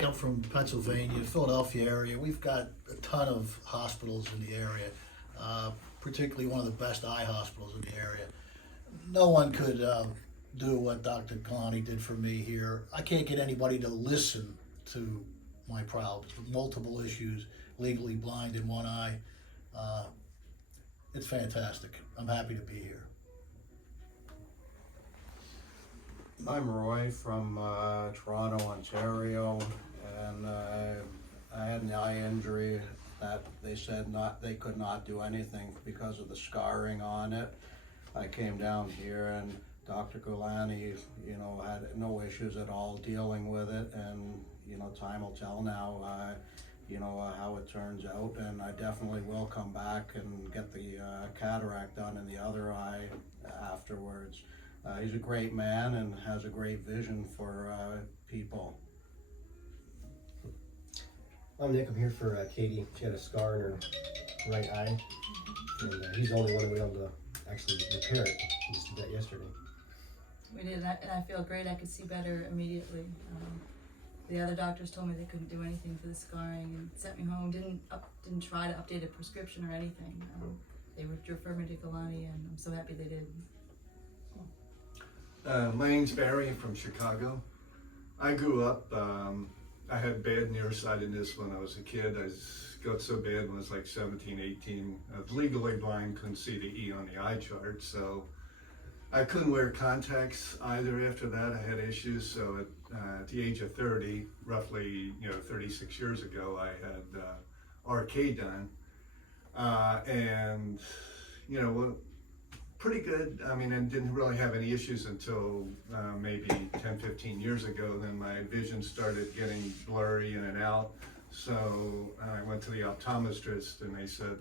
Mike. I'm from Pennsylvania, Philadelphia area. We've got a ton of hospitals in the area, particularly one of the best eye hospitals in the area. No one could do what Dr. Gulani did for me here. I can't get anybody to listen to my problems, multiple issues, legally blind in one eye. It's fantastic. I'm happy to be here. I'm Roy from Toronto, Ontario, and I had an eye injury that they said they could not do anything because of the scarring on it. I came down here and Dr. Gulani, had no issues at all dealing with it, and time will tell now, how it turns out, and I definitely will come back and get the cataract done in the other eye afterwards. He's a great man and has a great vision for people. I'm Nick. I'm here for Katie. She had a scar in her right eye, and he's the only one who was able to actually repair it. We just did that yesterday. We did, and I feel great. I could see better immediately. The other doctors told me they couldn't do anything for the scarring and sent me home. Didn't try to update a prescription or anything. They would refer me to Gulani, and I'm so happy they did. My name's Barry. I'm from Chicago. I grew up, I had bad nearsightedness when I was a kid. I got so bad when I was like 17, 18. I was legally blind, couldn't see the E on the eye chart, so I couldn't wear contacts either after that. I had issues, so at the age of 30, roughly 36 years ago, I had RK done, and pretty good. I mean, I didn't really have any issues until maybe 10, 15 years ago. Then my vision started getting blurry in and out. So I went to the optometrist and they said,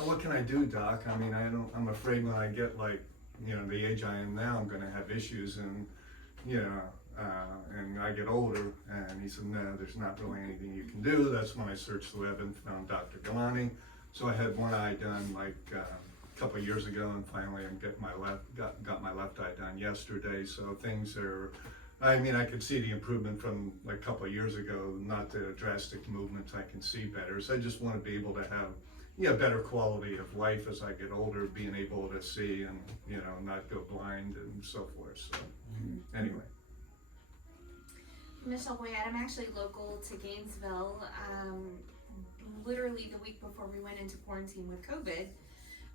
oh, what can I do, doc? I mean, I'm afraid when I get like, the age I am now, I'm gonna have issues, and and I get older. And he said, no, there's not really anything you can do. That's when I searched the web and found Dr. Gulani. So I had one eye done like a couple of years ago, and finally I'm getting got my left eye done yesterday. So things are, I mean, I could see the improvement from like a couple of years ago, not the drastic movements. I can see better. So I just want to be able to have better quality of life as I get older, being able to see and not go blind and so forth. So anyway. Michelle Boyd, I'm actually local to Gainesville. Literally the week before we went into quarantine with COVID,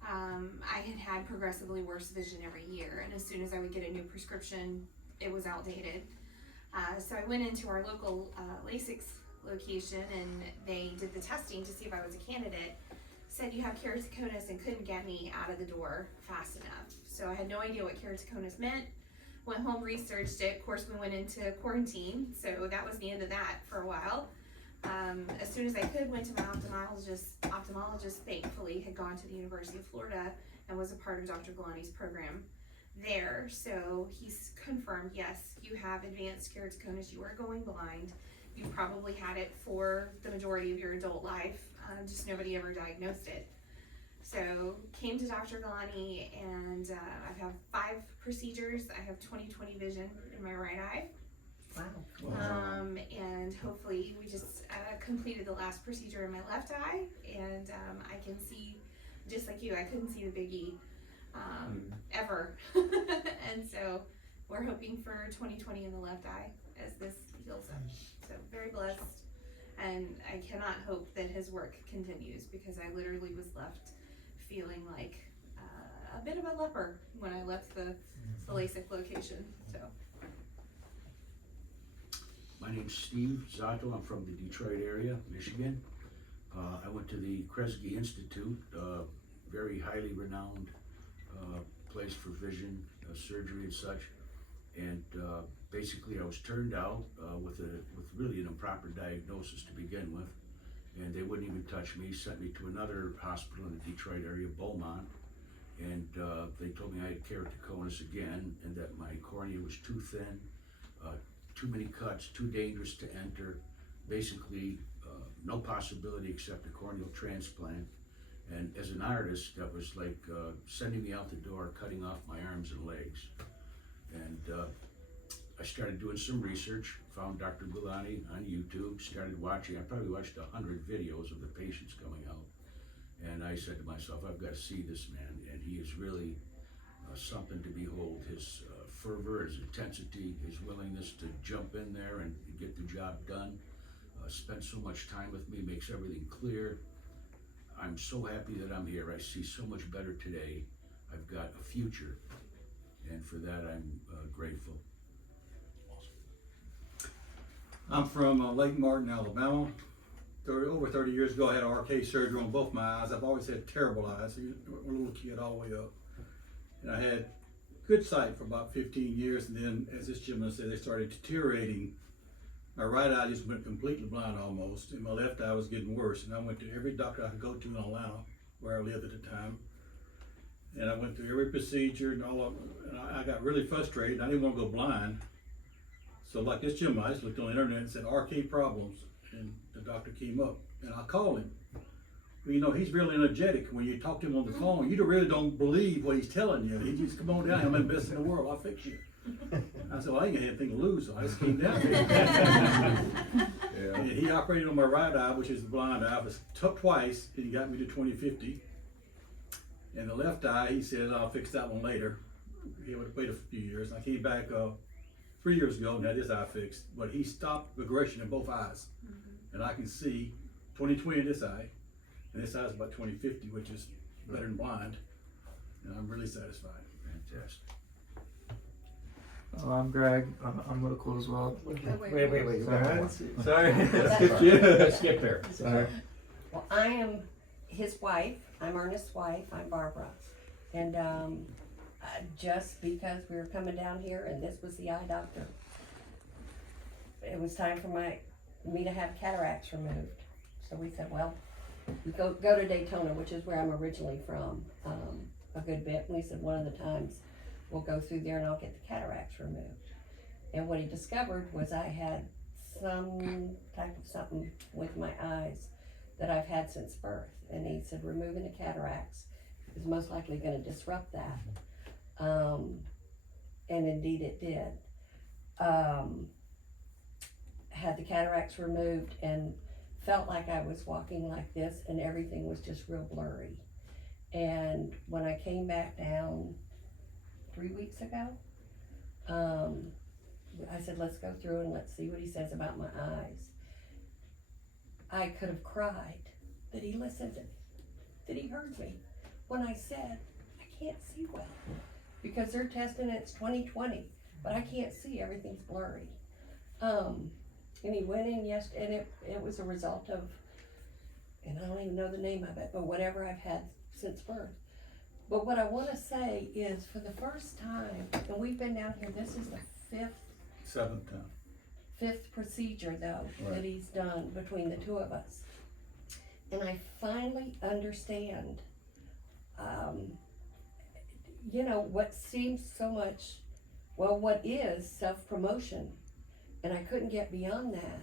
I had progressively worse vision every year, and as soon as I would get a new prescription, it was outdated. So I went into our local Lasik location, and they did the testing to see if I was a candidate. Said you have keratoconus and couldn't get me out of the door fast enough. So I had no idea what keratoconus meant. Went home, researched it. Of course, we went into quarantine, so that was the end of that for a while. As soon as I could, went to my ophthalmologist thankfully had gone to the University of Florida and was a part of Dr. Gulani's program there. So he's confirmed, yes, you have advanced keratoconus, you are going blind. You probably had it for the majority of your adult life, just nobody ever diagnosed it. So came to Dr. Gulani, and I've had 5 procedures. I have 20/20 vision in my right eye. Wow. And hopefully we just completed the last procedure in my left eye, and I can see, just like you, I couldn't see the big E ever. And so we're hoping for 20/20 in the left eye as this heals up. So very blessed, and I cannot hope that his work continues, because I literally was left feeling like a bit of a leper when I left the Lasik location. So. My name's Steve Zotto. I'm from the Detroit area, Michigan. I went to the Kresge Institute, very highly renowned place for vision surgery and such. And basically I was turned out with really an improper diagnosis to begin with. And they wouldn't even touch me, sent me to another hospital in the Detroit area, Beaumont. And they told me I had keratoconus again, and that my cornea was too thin, too many cuts, too dangerous to enter. Basically, no possibility except a corneal transplant. And as an artist, that was like sending me out the door, cutting off my arms and legs. And I started doing some research, found Dr. Gulani on YouTube, started watching. I probably watched 100 videos of the patients coming out. And I said to myself, I've got to see this man. And he is really something to behold. His fervor, his intensity, his willingness to jump in there and get the job done. Spent so much time with me, makes everything clear. I'm so happy that I'm here. I see so much better today. I've got a future. And for that, I'm grateful. I'm from Lake Martin, Alabama. Over 30 years ago, I had RK surgery on both my eyes. I've always had terrible eyes, a little kid all the way up. And I had good sight for about 15 years, and then, as this gentleman said, they started deteriorating. My right eye just went completely blind almost, and my left eye was getting worse. And I went to every doctor I could go to in Atlanta, where I lived at the time. And I went through every procedure and all of them, and I got really frustrated. I didn't want to go blind. So like this gentleman, I just looked on the internet and said, RK problems. And the doctor came up, and I called him. Well, you know, he's really energetic. When you talk to him on the phone, you really don't believe what he's telling you. He just, come on down, I'm the best in the world, I'll fix you. I said, well, I ain't gonna have anything to lose, so I just came down here. Yeah. And he operated on my right eye, which is the blind eye, was took twice, and he got me to 20/50. And the left eye, he said, I'll fix that one later. He would wait a few years. I came back 3 years ago and had this eye fixed, but he stopped progression in both eyes. And I can see 20/20 in this eye, and this eye is about 20/50, which is better than blind. And I'm really satisfied. Fantastic. I'm Greg. I'm local as well. Wait. Sorry. Skip there. Sorry. Well, I am his wife. I'm Ernest's wife. I'm Barbara. And just because we were coming down here and this was the eye doctor, it was time for me to have cataracts removed. So we said, well, we go to Daytona, which is where I'm originally from, a good bit. And we said one of the times we'll go through there and I'll get the cataracts removed. And what he discovered was I had some type of something with my eyes that I've had since birth. And he said removing the cataracts is most likely going to disrupt that. And indeed it did. Had the cataracts removed and felt like I was walking like this and everything was just real blurry. And when I came back down 3 weeks ago, I said, let's go through and let's see what he says about my eyes. I could have cried that he listened, that he heard me when I said, I can't see well because they're testing it's 20/20, but I can't see, everything's blurry. And he went in and it was a result of, and I don't even know the name of it, but whatever I've had since birth. But what I want to say is for the first time, and we've been down here, this is the fifth procedure though, Right. that he's done between the two of us. And I finally understand, what seems so much, what is self-promotion, and I couldn't get beyond that,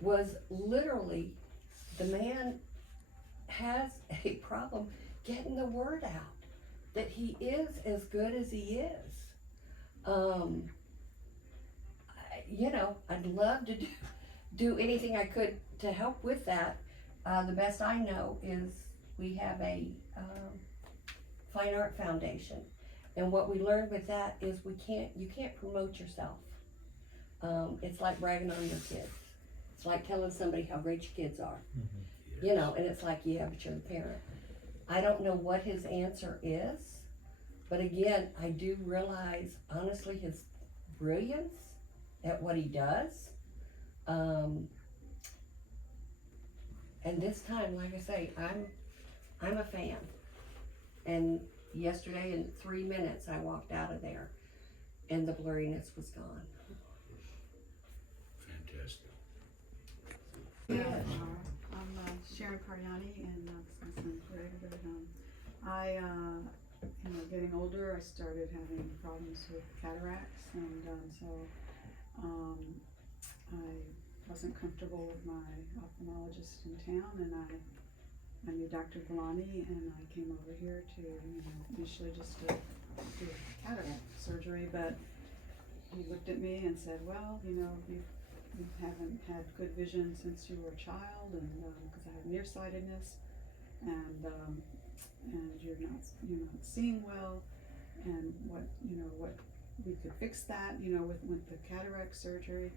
was literally the man has a problem getting the word out that he is as good as he is. I'd love to do anything I could to help with that. The best I know is we have a fine art foundation, and what we learned with that is you can't promote yourself. It's like bragging on your kids. It's like telling somebody how great your kids are. And it's like, yeah, but you're the parent. I don't know what his answer is, but again, I do realize honestly his brilliance at what he does. And this time, like I say, I'm a fan. And yesterday in 3 minutes I walked out of there and the blurriness was gone. Fantastic. I'm Sharon Pariani, and this is my son Greg. Getting older, I started having problems with cataracts, and I wasn't comfortable with my ophthalmologist in town, and I knew Dr. Gulani, and I came over here to initially just to do cataract surgery, but he looked at me and said, well, you know, you haven't had good vision since you were a child, and because I have nearsightedness, and you're not seeing well, and what we could fix that, you know, with the cataract surgery.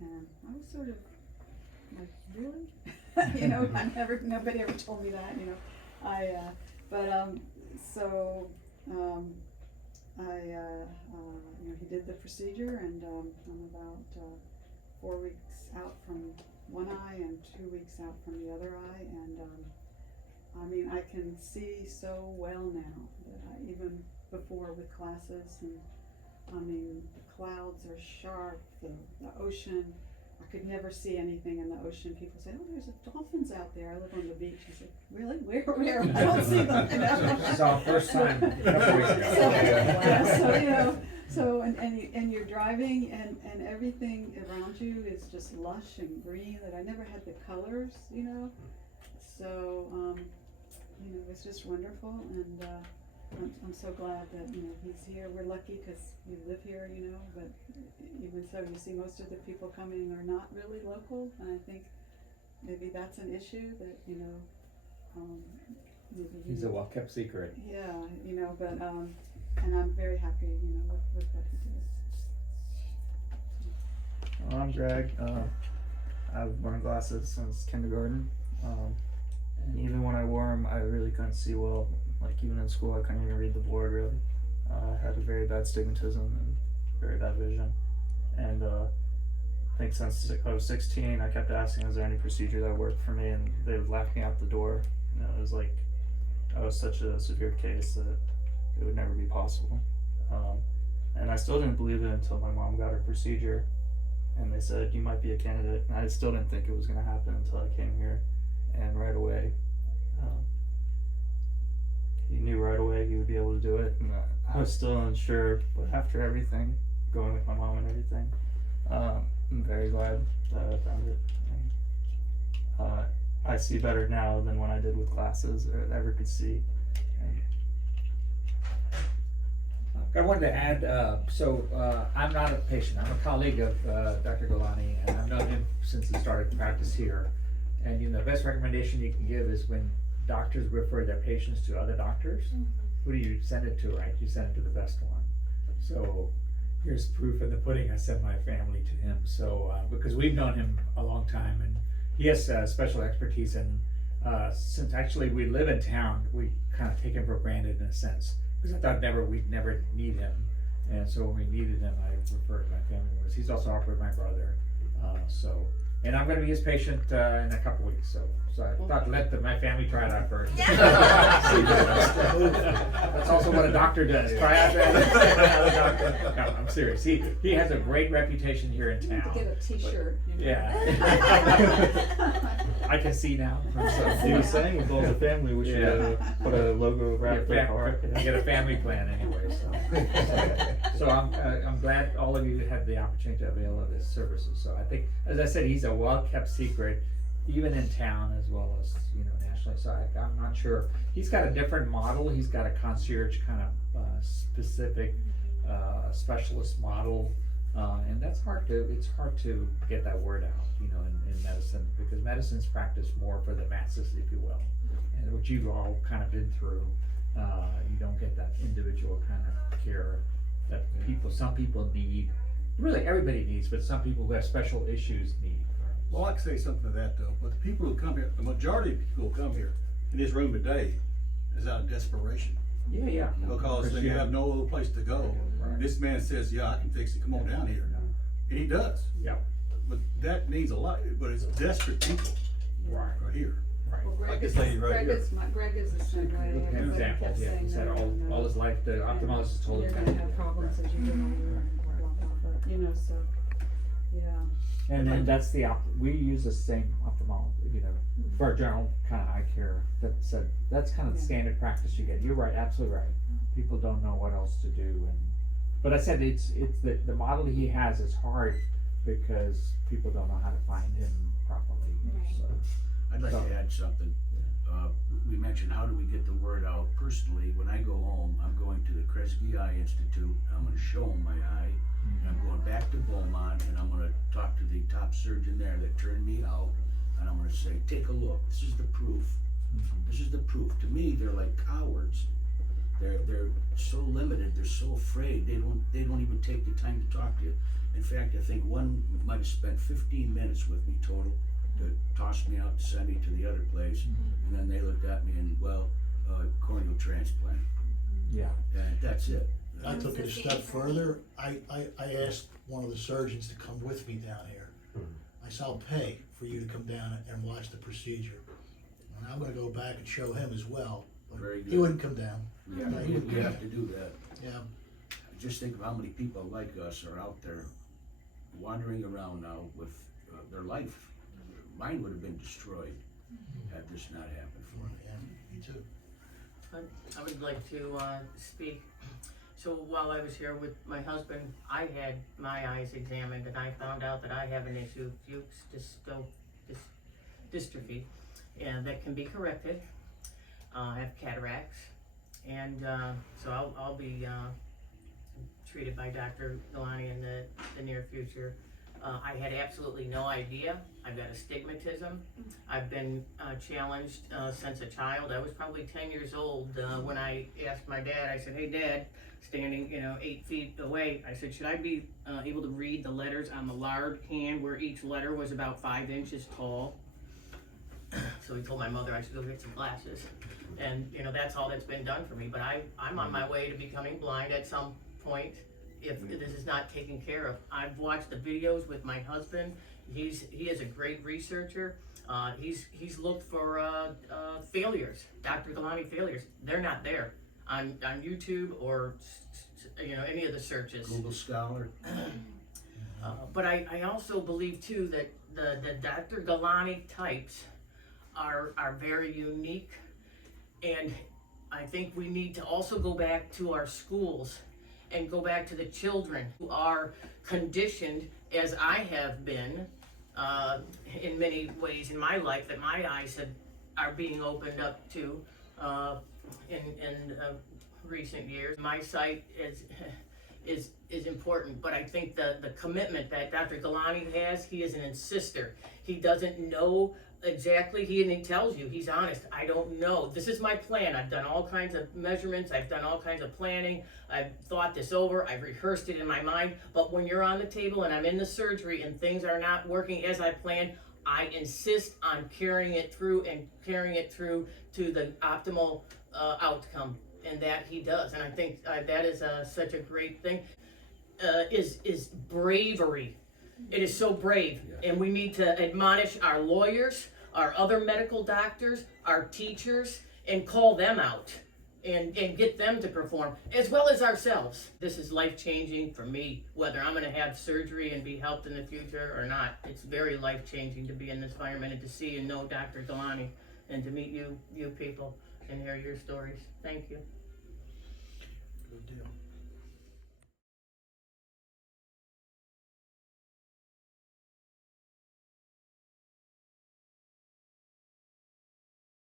And I was sort of like, really? You know, nobody ever told me that, you know. You know, he did the procedure, and I'm about 4 weeks out from one eye and 2 weeks out from the other eye, and I mean, I can see so well now that even before with glasses, and I mean, the clouds are sharp, the ocean, I could never see anything in the ocean. People say, oh, there's dolphins out there. I live on the beach. I said, really? Where? I don't see them. You know? This is our first time a couple weeks ago. So, you know, so, and you're driving, and everything around you is just lush and green, that I never had the colors, you know. So, you know, it's just wonderful, and I'm so glad that, you know, he's here. We're lucky because we live here, you know, but even so, you see most of the people coming are not really local, and I think maybe that's an issue that, you know, maybe He's a well-kept secret. yeah, you know, but, and I'm very happy, you know, with what he did. Well, I'm Greg. I've worn glasses since kindergarten, and even when I wore them, I really couldn't see well. Like even in school, I couldn't even read the board really. I had a very bad astigmatism and very bad vision. And I think since I was 16, I kept asking, is there any procedure that worked for me? And they would laugh me out the door. You know, it was like, I was such a severe case that it would never be possible. And I still didn't believe it until my mom got her procedure. And they said, you might be a candidate. And I still didn't think it was going to happen until I came here. And right away, he knew right away he would be able to do it, and I was still unsure, but after everything, going with my mom and everything, I'm very glad that I found it. And, I see better now than when I did with glasses or ever could see. And I wanted to add, I'm not a patient, I'm a colleague of Dr. Gulani, and I've known him since he started practice here. And you know, the best recommendation you can give is when doctors refer their patients to other doctors, who do you send it to, right? You send it to the best one. So here's proof in the pudding. I sent my family to him. So because we've known him a long time, and he has special expertise. And since actually we live in town, we kind of take him for granted in a sense, because I thought we'd never need him. And so when we needed him, I referred my family members. He's also operated my brother. And I'm going to be his patient in a couple weeks. So I thought let my family try it out first. That's also what a doctor does. Try out another doctor. No, I'm serious. He has a great reputation here in town. Get a T-shirt. Yeah. I can see now. he was saying with all the family, we should put a logo wrap the car. You get a family plan anyway. So I'm glad all of you had the opportunity to avail of his services. So I think, as I said, he's a well-kept secret, even in town as well as, you know, nationally. So I'm not sure. He's got a different model. He's got a concierge kind of specific specialist model, and it's hard to get that word out, you know, in medicine, because medicine's practiced more for the masses, if you will, and what you've all kind of been through. You don't get that individual kind of care that some people need. Really, everybody needs, but some people who have special issues need. Well, I can say something to that though, but the people who come here, the majority of people who come here in this room today is out of desperation. Yeah. Because they have no other place to go. Right. This man says, yeah, I can fix it, come on down here. And he does. Yeah. But that means a lot, but it's desperate people Right. are here. Right. Well, Like this lady right here. Greg is the same way. An Everybody example, kept yeah, saying he's had that, all his life, the ophthalmologist told you're him gonna that. have problems as you get older and blah, blah, blah, but, you know, so, yeah. And then that's we use the same ophthalmologist, you know, for our general kind of eye care. That's kind of the standard practice you get. You're right, absolutely right. People don't know what else to do, but I said it's the model he has is hard because people don't know how to find him properly. Right. So, I'd like to add something. We we mentioned, how do we get the word out? Personally, when I go home, I'm going to the Kresge Eye Institute. I'm gonna show them my eye. And I'm going back to Beaumont, and I'm gonna talk to the top surgeon there that turned me out. And I'm gonna say, take a look, this is the proof. This is the proof. To me, they're like cowards. They're so limited, they're so afraid, they don't even take the time to talk to you. In fact, I think one might have spent 15 minutes with me total to toss me out to send me to the other place. And then they looked at me and, well, corneal transplant. Yeah. And that's it. I took it a step further. I asked one of the surgeons to come with me down here. I said, I'll pay for you to come down and watch the procedure. And I'm gonna go back and show him as well. But Very good. he wouldn't come down. Yeah, we have to do that. Yeah. Just think of how many people like us are out there wandering around now with their life. Mine would have been destroyed had this not happened for me. Yeah, me too. I would like to speak. So while I was here with my husband, I had my eyes examined and I found out that I have an issue, Fuchs dystrophy, and that can be corrected. I have cataracts, and so I'll be treated by Dr. Gulani in the near future. I had absolutely no idea. I've got astigmatism. I've been challenged since a child. I was probably 10 years old when I asked my dad, I said, hey Dad, standing 8 feet away, I said, should I be able to read the letters on the lard can where each letter was about 5 inches tall? So he told my mother I should go get some glasses. And that's all that's been done for me. But I'm on my way to becoming blind at some point if this is not taken care of. I've watched the videos with my husband. He is a great researcher. He's looked for failures, Dr. Gulani failures. They're not there on YouTube or any of the searches. Google Scholar. But I also believe too that the Dr. Gulani types are very unique, and I think we need to also go back to our schools and go back to the children who are conditioned, as I have been in many ways in my life, that my eyes are being opened up to in recent years. My sight is important, but I think the commitment that Dr. Gulani has, he is an insister. He doesn't know exactly, he tells you, he's honest, I don't know. This is my plan. I've done all kinds of measurements, I've done all kinds of planning, I've thought this over, I've rehearsed it in my mind, but when you're on the table and I'm in the surgery and things are not working as I planned, I insist on carrying it through to the optimal outcome, and that he does. And I think that is such a great thing, is bravery. It is so brave, and we need to admonish our lawyers, our other medical doctors, our teachers, and call them out and get them to perform, as well as ourselves. This is life-changing for me, whether I'm gonna have surgery and be helped in the future or not. It's very life-changing to be in this environment and to see and know Dr. Gulani and to meet you people and hear your stories. Thank you. Good deal.